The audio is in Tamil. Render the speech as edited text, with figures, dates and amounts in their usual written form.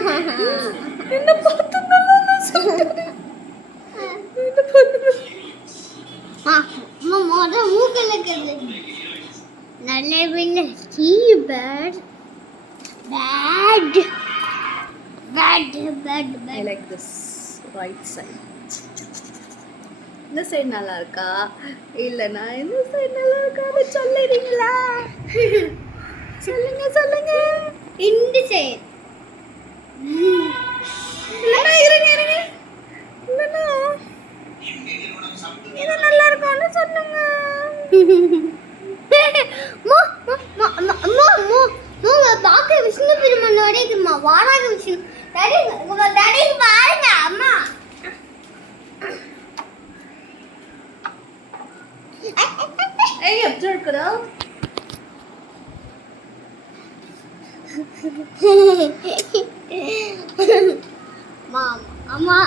என்ன பார்த்து நல்லா சொல்லிட்டேன். என்ன பண்ணுங்க? மூக்கல நல்ல வேலை see bad bad bad bad I like this right side. இந்த சைடு நல்லா இருக்கா இல்லைன்னா இந்த சைடு நல்லா இருக்கா அதை சொல்லிடுறீங்களா? சொல்லுங்க சொல்லுங்க. இந்த சைடு இல்லைன்னா இருங்க இருங்க. இல்லைன்னா இது நல்லா இருக்கான்னு சொல்லுங்க. பாக்க விஷ்ணு பெருமானோட இருக்குமா வாராக விஷ்ணு டாடி உங்க டாடி பாருங்க அம்மா ஏய் அப்சர்வ் கரோ. மாமா அம்மா